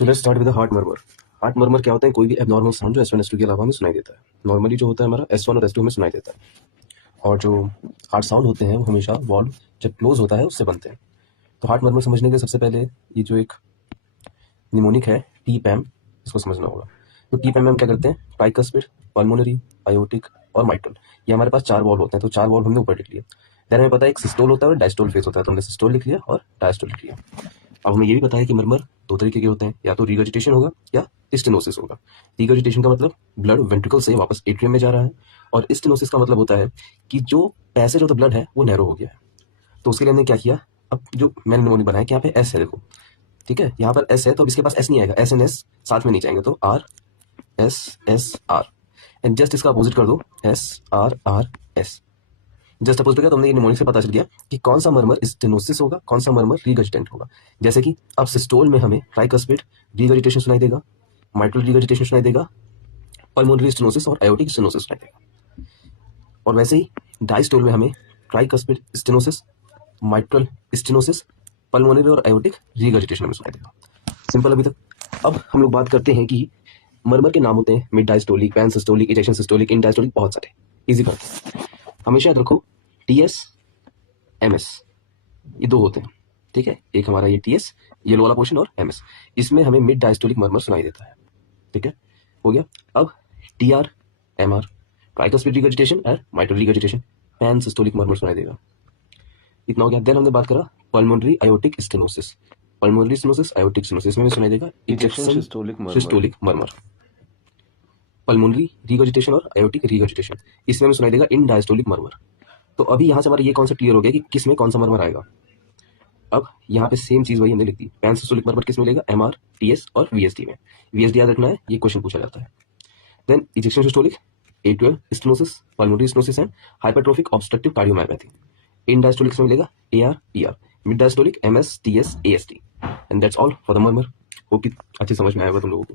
So let's start with the heart murmur. Heart murmur क्या होता है? कोई भी एबनॉर्मल साउंड जो S1 S2 के अलावा हमें सुनाई देता है। नॉर्मली जो होता है हमारा S1 और S2 हमें सुनाई देता है, और जो हार्ट साउंड होते हैं वो हमेशा वॉल्व जब क्लोज होता है उससे बनते हैं। तो हार्ट मर्मर समझने के लिए सबसे पहले ये जो एक निमोनिक है टी पैम, इसको समझना होगा। तो टी पैम में हम क्या करते हैं? ट्राइकस्पिड, पल्मोनरी, आयोटिक और माइट्रल, ये हमारे पास चार वॉल्व होते हैं। तो चार वॉल्व हमने ऊपर लिख लिया। देन हमें पता है एक सिस्टोल होता है और डायस्टोल फेज होता है, तो हमने सिस्टोल लिख लिया और डायस्टोल लिख लिया। अब हमें ये भी पता है कि मर्मर दो तरीके के होते हैं, या तो रिगर्जिटेशन होगा या स्टेनोसिस होगा। रिगर्जिटेशन का मतलब ब्लड वेंट्रिकल से वापस एट्रियम में जा रहा है, और स्टेनोसिस का मतलब होता है कि जो पैसेज ऑफ द ब्लड है वो नैरो हो गया है। तो उसके लिए हमने क्या किया? अब जो मैंने निमोनिक बनाया कि यहाँ पे एस है, देखो ठीक है, यहाँ पर एस है तो अब इसके पास एस नहीं आएगा, एस एंड एस साथ में नहीं जाएंगे, तो R S S R, and just इसका अपोजिट कर दो, S R R S. Just opposite हो गया, तो हमने ये निमोनिक से पता चल गया कि कौन सा मर्मर स्टेनोसिस होगा, कौन सा मर्मर रिगर्जिटेंट होगा। जैसे कि अब सिस्टोल में हमें ट्राइकस्पिड रिगर्जिटेशन सुनाई देगा, माइट्रल रिगर्जिटेशन सुनाई देगा, पल्मोनरी स्टेनोसिस और आयोटिक स्टेनोसिस सुनाई देगा। और वैसे ही डायस्टोल में हमें tricuspid stenosis, mitral stenosis, pulmonary और आयोटिक रिगर्जिटेशन में सुनाई देगा। सिंपल अभी तक। अब हम लोग बात करते हैं कि मर्मर के नाम होते हैं mid diastolic, pan systolic, ejection systolic, in diastolic, बहुत सारे। इजी करते हैं, हमेशा याद रखो टीएस एमएस ये दो होते हैं, ठीक है। एक हमारा ये टीएस येलो वाला पोर्शन और एमएस, इसमें हमें मिड डायस्टोलिक मर्मर सुनाई देता है, ठीक है, हो गया। अब टीआर एमआर, ट्राइकस्पिड रिगर्जिटेशन और mitral regurgitation, pan systolic murmur सुनाई देगा। इतना हो गया। देन हमने बात करा pulmonary aortic stenosis, pulmonary stenosis, aortic stenosis में सुनाई देगा ejection systolic murmur. Pulmonary regurgitation और आयोटिक रिगर्जिटेशन, इसमें हमें सुनाई देगा इन डायस्टोलिक मर्मर। तो अभी यहाँ से हमारा ये कॉन्सेप्ट क्लियर हो गया कि किस में कौन सा मर्मर आएगा। अब यहाँ पे सेम चीज वही हमने लिख दी, पैन सिस्टोलिक मर्मर किस में मिलेगा? एमआर, टीएस और वीएसडी में। वीएसडी याद रखना है, ये क्वेश्चन पूछा जाता है। Then ejection systolic A12 stenosis, pulmonary stenosis and hypertrophic obstructive cardiomyopathy. इन डायस्टोलिक में मिलेगा AR, TR। Mid diastolic MS, TS, AST। And that's all for the murmur. Hope कि अच्छे समझ में आएगा तुम लोगों को।